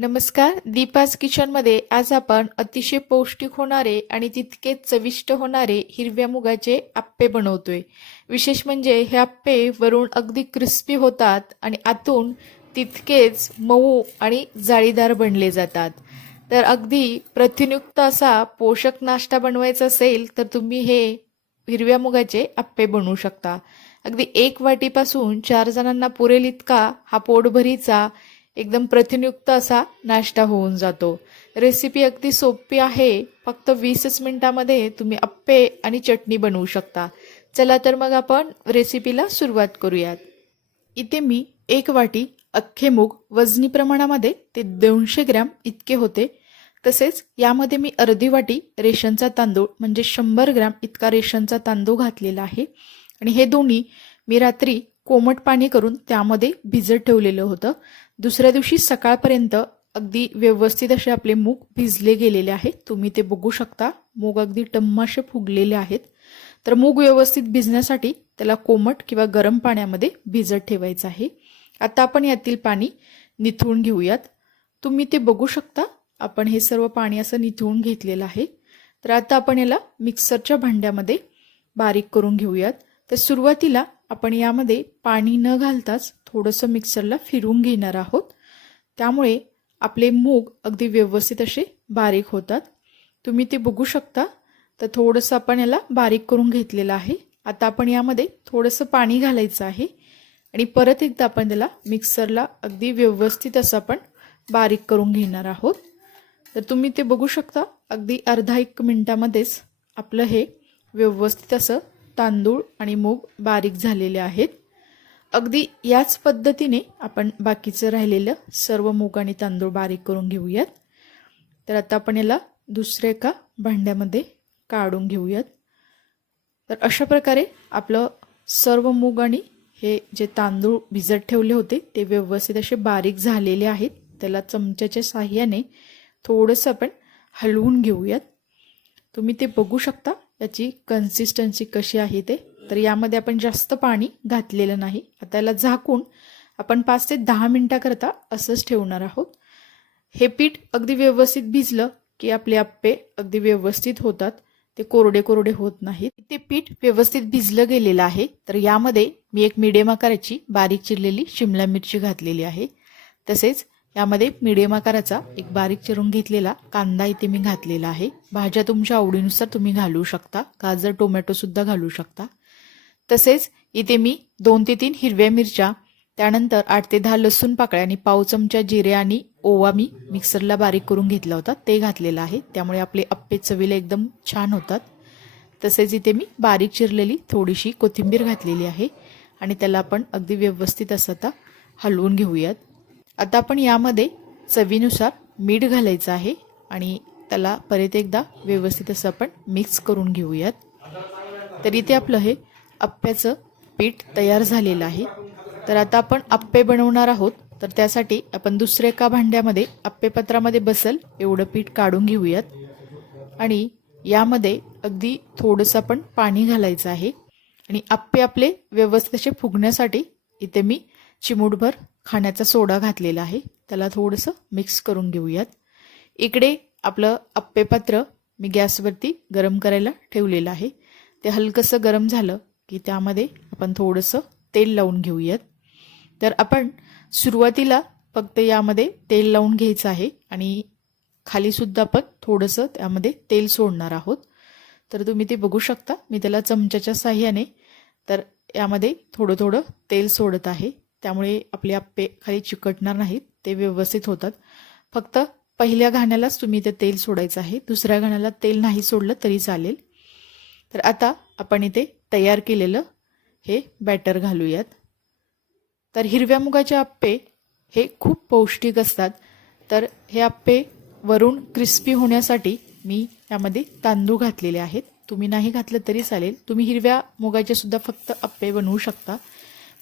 नमस्कार दीपाज किचनमध्ये आज आपण अतिशय पौष्टिक होणारे आणि तितकेच चविष्ट होणारे हिरव्या मुगाचे आप्पे बनवतोय. विशेष म्हणजे हे आप्पे वरून अगदी क्रिस्पी होतात आणि आतून तितकेच मऊ आणि जाळीदार बनले जातात. तर अगदी प्रथिनयुक्त असा पोषक नाश्ता बनवायचा असेल तर तुम्ही हे हिरव्या मुगाचे आप्पे बनवू शकता. अगदी एक वाटीपासून चार जणांना पुरेल इतका हा पोटभरीचा एकदम प्रथिनयुक्त असा नाश्ता होऊन जातो. रेसिपी अगदी सोपी आहे. फक्त वीसच मिनटामध्ये तुम्ही अप्पे आणि चटणी बनवू शकता. चला तर मग आपण रेसिपीला सुरुवात करूयात. इथे मी एक वाटी अख्खे मूग वजनी प्रमाणामध्ये ते दोनशे ग्रॅम इतके होते. तसेच यामध्ये मी अर्धी वाटी रेशनचा तांदूळ म्हणजे शंभर ग्रॅम इतका रेशनचा तांदूळ घातलेला आहे. आणि हे दोन्ही मी रात्री कोमट पाणी करून त्यामध्ये भिजत ठेवलेलं होतं. दुसऱ्या दिवशी सकाळपर्यंत अगदी व्यवस्थित असे आपले मूग भिजले गेलेले आहेत. तुम्ही ते बघू शकता. मूग अगदी टम्माशे फुगलेले आहेत. तर मूग व्यवस्थित भिजण्यासाठी त्याला कोमट किंवा गरम पाण्यामध्ये भिजत ठेवायचं आहे. आता आपण यातील पाणी निथळून घेऊयात. तुम्ही ते बघू शकता. आपण हे सर्व पाणी असं निथळून घेतलेलं आहे. तर आता आपण याला मिक्सरच्या भांड्यामध्ये बारीक करून घेऊयात. तर सुरुवातीला आपण यामध्ये पाणी न घालताच थोडंसं मिक्सरला फिरून घेणार आहोत. त्यामुळे आपले मूग अगदी व्यवस्थित असे बारीक होतात. तुम्ही ते बघू शकता. तर थोडंसं आपण याला बारीक करून घेतलेलं आहे. आता आपण यामध्ये थोडंसं पाणी घालायचं आहे. आणि परत एकदा आपण त्याला मिक्सरला अगदी व्यवस्थित असं आपण बारीक करून घेणार आहोत. तर तुम्ही ते बघू शकता. अगदी अर्धा एक मिनटामध्येच आपलं हे व्यवस्थित असं तांदूळ आणि मूग बारीक झालेले आहेत. अगदी याच पद्धतीने आपण बाकीचं राहिलेलं सर्व मूग आणि तांदूळ बारीक करून घेऊयात. तर आता आपण याला दुसऱ्या एका भांड्यामध्ये काढून घेऊयात. तर अशा प्रकारे आपलं सर्व मूग आणि हे जे तांदूळ भिजत ठेवले होते ते व्यवस्थित असे बारीक झालेले आहेत. त्याला चमच्याच्या साह्याने थोडंसं आपण हलवून घेऊयात. तुम्ही ते बघू शकता. याची कन्सिस्टन्सी कशी आहे ते? तर यामध्ये आपण जास्त पाणी घातलेलं नाही. आता याला झाकून आपण पाच ते दहा मिनटाकरता असंच ठेवणार आहोत. हे पीठ अगदी व्यवस्थित भिजलं की आपले आप्पे अगदी व्यवस्थित होतात. ते कोरडे कोरडे होत नाहीत. ते पीठ व्यवस्थित भिजलं गेलेलं आहे. तर यामध्ये मी एक मिडियम आकाराची बारीक चिरलेली शिमला मिरची घातलेली आहे. तसेच यामध्ये मिडियम आकाराचा एक बारीक चिरून घेतलेला कांदा इथे मी घातलेला आहे. भाज्या तुमच्या आवडीनुसार तुम्ही घालू शकता. गाजर टोमॅटोसुद्धा घालू शकता. तसेच इथे मी दोन ते तीन हिरव्या मिरच्या त्यानंतर आठ ते दहा लसूण पाकळ्या आणि पाव चमचा जिरे आणि ओवा मी मिक्सरला बारीक करून घेतला होता. ते घातलेलं आहे. त्यामुळे आपले अप्पे चवीला एकदम छान होतात. तसेच इथे मी बारीक चिरलेली थोडीशी कोथिंबीर घातलेली आहे. आणि त्याला आपण अगदी व्यवस्थित असं आता हलवून घेऊयात. आता आपण यामध्ये चवीनुसार मीठ घालायचं आहे आणि त्याला परत एकदा व्यवस्थित असं आपण मिक्स करून घेऊयात. तर इथे आपलं हे अप्प्याचं पीठ तयार झालेलं आहे. तर आता आपण अप्पे बनवणार आहोत. तर त्यासाठी आपण दुसऱ्या एका भांड्यामध्ये अप्पेपत्रामध्ये बसल एवढं पीठ काढून घेऊयात. आणि यामध्ये अगदी थोडंसं आपण पाणी घालायचं आहे. आणि अप्पे आपले व्यवस्थित असे फुगण्यासाठी इथे मी चिमूटभर खाण्याचा सोडा घातलेला आहे. त्याला थोडंसं मिक्स करून घेऊयात. इकडे आपलं अप्पेपात्र मी गॅसवरती गरम करायला ठेवलेलं आहे. ते हलकंसं गरम झालं की त्यामध्ये आपण थोडंसं तेल लावून घेऊयात. तर आपण सुरुवातीला फक्त यामध्ये तेल लावून घ्यायचं आहे आणि खालीसुद्धा आपण थोडंसं त्यामध्ये तेल सोडणार आहोत. तर तुम्ही ते बघू शकता. मी त्याला चमच्याच्या साह्याने तर यामध्ये थोडं थोडं तेल सोडत आहे. त्यामुळे आपले आप्पे खाली चिकटणार नाहीत ते व्यवस्थित होतात. फक्त पहिल्या घाण्यालाच तुम्ही ते तेल सोडायचं आहे. दुसऱ्या घाण्याला तेल नाही सोडलं तरी चालेल. तर आता आपण इथे तयार केलेलं हे बॅटर घालूयात. तर हिरव्या मुगाचे आप्पे हे खूप पौष्टिक असतात. तर हे आप्पे वरून क्रिस्पी होण्यासाठी मी यामध्ये तांदूळ घातलेले आहेत. तुम्ही नाही घातलं तरी चालेल. तुम्ही हिरव्या मुगाचे सुद्धा फक्त आप्पे बनवू शकता.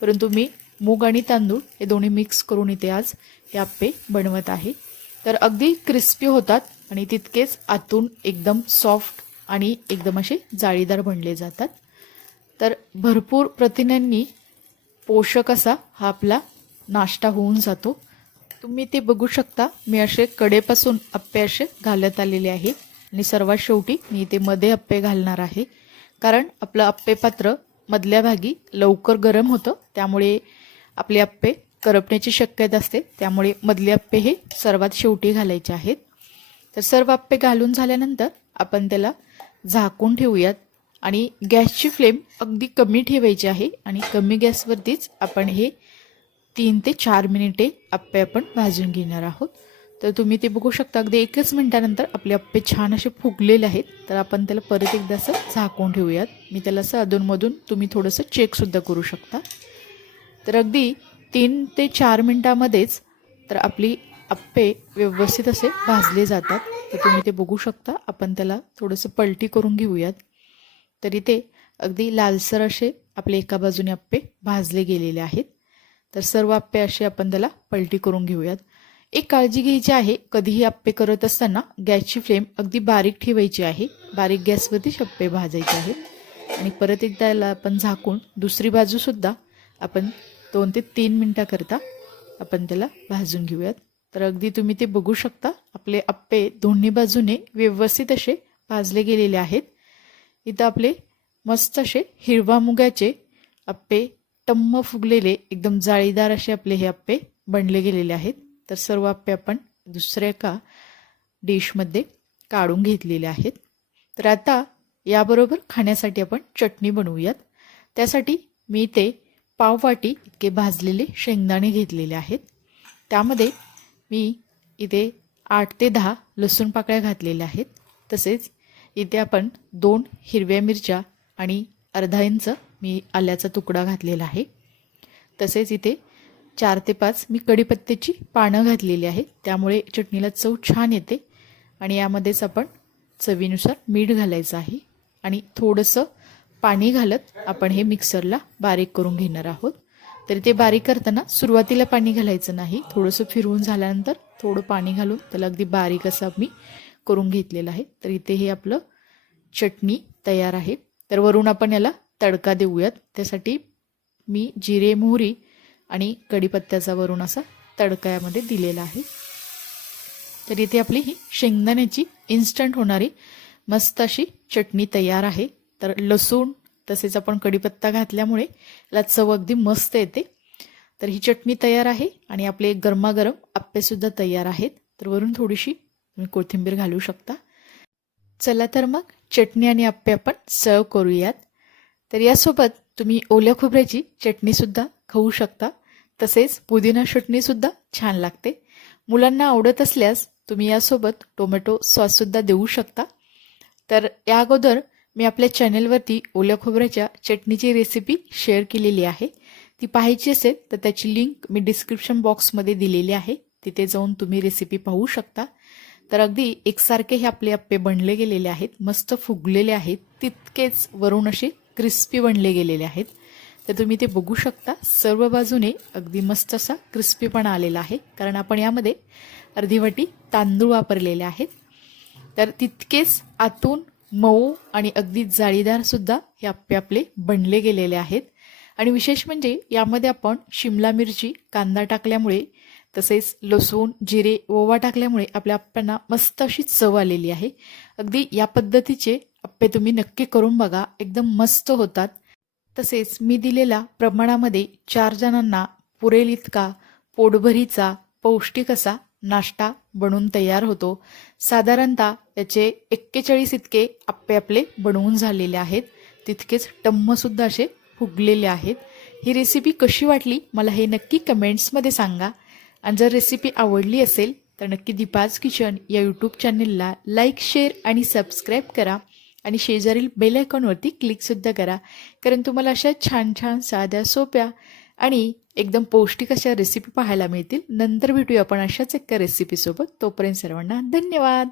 परंतु मी मूग आणि तांदूळ हे दोन्ही मिक्स करून इथे आज हे आप्पे बनवत आहे. तर अगदी क्रिस्पी होतात आणि तितकेच आतून एकदम सॉफ्ट आणि एकदम असे जाळीदार बनले जातात. तर भरपूर प्रथिनांनी पोषक असा हा आपला नाश्ता होऊन जातो. तुम्ही ते बघू शकता. मी असे कडेपासून अप्पे असे घालत आलेले आहे आणि सर्वात शेवटी मी इथे मध्ये अप्पे घालणार आहे. कारण आपलं अप्पे पात्र मधल्या भागी लवकर गरम होतं त्यामुळे आपले आप्पे करपण्याची शक्यता असते. त्यामुळे मधले आप्पे हे सर्वात शेवटी घालायचे आहेत. तर सर्व आप्पे घालून झाल्यानंतर आपण त्याला झाकून ठेवूयात. आणि गॅसची फ्लेम अगदी कमी ठेवायची आहे आणि कमी गॅसवरतीच आपण हे तीन ते चार मिनिटे आप्पे आपण भाजून घेणार आहोत. तर तुम्ही ते बघू शकता अगदी एकच मिनिटानंतर आपले आप्पे छान असे फुगलेले आहेत. तर आपण त्याला परत एकदा असं झाकून ठेवूयात. मी त्याला असं अधूनमधून तुम्ही थोडंसं चेकसुद्धा करू शकता. तर अगदी तीन ते चार मिनटामध्येच तर आपली आप्पे व्यवस्थित असे भाजले जातात. तर तुम्ही ते बघू शकता. आपण त्याला थोडंसं पलटी करून घेऊयात. तर इथे अगदी लालसर असे आपले एका बाजूने अप्पे भाजले गेलेले आहेत. तर सर्व आप्पे असे आपण त्याला पलटी करून घेऊयात. एक काळजी घ्यायची आहे. कधीही आप्पे करत असताना गॅसची फ्लेम अगदी बारीक ठेवायची आहे. बारीक गॅसवरतीच आप्पे भाजायचे आहेत. आणि परत एकदा याला आपण झाकून दुसरी बाजूसुद्धा आपण दोन ते तीन मिनटाकरता आपण त्याला भाजून घेऊयात. तर अगदी तुम्ही ते बघू शकता. आपले अप्पे दोन्ही बाजूने व्यवस्थित असे भाजले गेलेले आहेत. इथं आपले मस्त असे हिरवा मुगाचे अप्पे टम्म फुगलेले एकदम जाळीदार असे आपले हे अप्पे बनले गेलेले आहेत. तर सर्व आप्पे आपण दुसऱ्या एका डिशमध्ये काढून घेतलेले आहेत. तर आता याबरोबर खाण्यासाठी आपण चटणी बनवूयात. त्यासाठी मी ते पाववाटी इतके भाजलेले शेंगदाणे घेतलेले आहेत. त्यामध्ये मी इथे आठ ते दहा लसूण पाकळ्या घातलेल्या आहेत. तसेच इथे आपण दोन हिरव्या मिरच्या आणि अर्धा इंच मी आल्याचा तुकडा घातलेला आहे. तसेच इथे चार ते पाच मी कढीपत्त्याची पानं घातलेली आहेत. त्यामुळे चटणीला चव छान येते आणि यामध्येच आपण चवीनुसार मीठ घालायचं आहे. आणि थोडंसं पाणी घालत आपण हे मिक्सरला बारीक करून घेणार आहोत. तर ते बारीक करताना सुरुवातीला पाणी घालायचं नाही. थोडंसं फिरवून झाल्यानंतर थोडं पाणी घालून त्याला अगदी बारीक असं मी करून घेतलेलं आहे. तर इथे हे आपलं चटणी तयार आहे. तर वरून आपण याला तडका देऊयात. त्यासाठी मी जिरे मोहरी आणि कढीपत्त्याचा वरून असा तडका यामध्ये दिलेला आहे. तर इथे आपली ही शेंगदाण्याची इन्स्टंट होणारी मस्त अशी चटणी तयार आहे. तर लसूण तसेच आपण कढीपत्ता घातल्यामुळे याला चव अगदी मस्त येते. तर ही चटणी तयार आहे आणि आपले गरमागरम आप्पेसुद्धा तयार आहेत. तर वरून थोडीशी तुम्ही कोथिंबीर घालू शकता. चला तर मग चटणी आणि आप्पे आपण सर्व करूयात. तर यासोबत तुम्ही ओल्या खोबऱ्याची चटणीसुद्धा खाऊ शकता. तसेच पुदिना चटणीसुद्धा छान लागते. मुलांना आवडत असल्यास तुम्ही यासोबत टोमॅटो सॉससुद्धा देऊ शकता. तर या अगोदर मी आपल्या चॅनेलवरती ओल्या खोबऱ्याच्या चटणीची रेसिपी शेअर केलेली आहे. ती पाहायची असेल तर त्याची लिंक मी डिस्क्रिप्शन बॉक्समध्ये दिलेली आहे. तिथे जाऊन तुम्ही रेसिपी पाहू शकता. तर अगदी एकसारखे हे आपले अप्पे बनले गेलेले आहेत. मस्त फुगलेले आहेत. तितकेच वरून असे क्रिस्पी बनले गेलेले आहेत. तर तुम्ही ते बघू शकता. सर्व बाजूने अगदी मस्त असा क्रिस्पीपणा आलेला आहे. कारण आपण यामध्ये अर्धी वाटी तांदूळ वापरलेले आहेत. तर तितकेच आतून मऊ आणि अगदी जाळीदारसुद्धा हे आप्पे आपले बनले गेलेले आहेत. आणि विशेष म्हणजे यामध्ये आपण शिमला मिरची कांदा टाकल्यामुळे तसेच लसूण जिरे ओवा टाकल्यामुळे आपल्या आप्प्यांना मस्त अशी चव आलेली आहे. अगदी या पद्धतीचे आप्पे तुम्ही नक्की करून बघा एकदम मस्त होतात. तसेच मी दिलेल्या प्रमाणामध्ये चार जणांना पुरेल इतका पोटभरीचा पौष्टिक असा नाश्ता बनवून तयार होतो. साधारणतः याचे एक्केचाळीस इतके आप्पे आपले बनवून झालेले आहेत. तितकेच टम्मसुद्धा असे फुगलेले आहेत. ही रेसिपी कशी वाटली मला हे नक्की कमेंट्समध्ये सांगा. आणि जर रेसिपी आवडली असेल तर नक्की दीपाज किचन या यूट्यूब चॅनलला लाईक शेअर आणि सबस्क्राईब करा. आणि शेजारील बेल आयकॉनवरती क्लिकसुद्धा करा. कारण तुम्हाला अशा छान छान साध्या सोप्या आणि एकदम पौष्टिक अशा रेसिपी पाहायला मिळतील. नंतर भेटूया आपण अशाच एका रेसिपीसोबत तोपर्यंत सर्वांना धन्यवाद.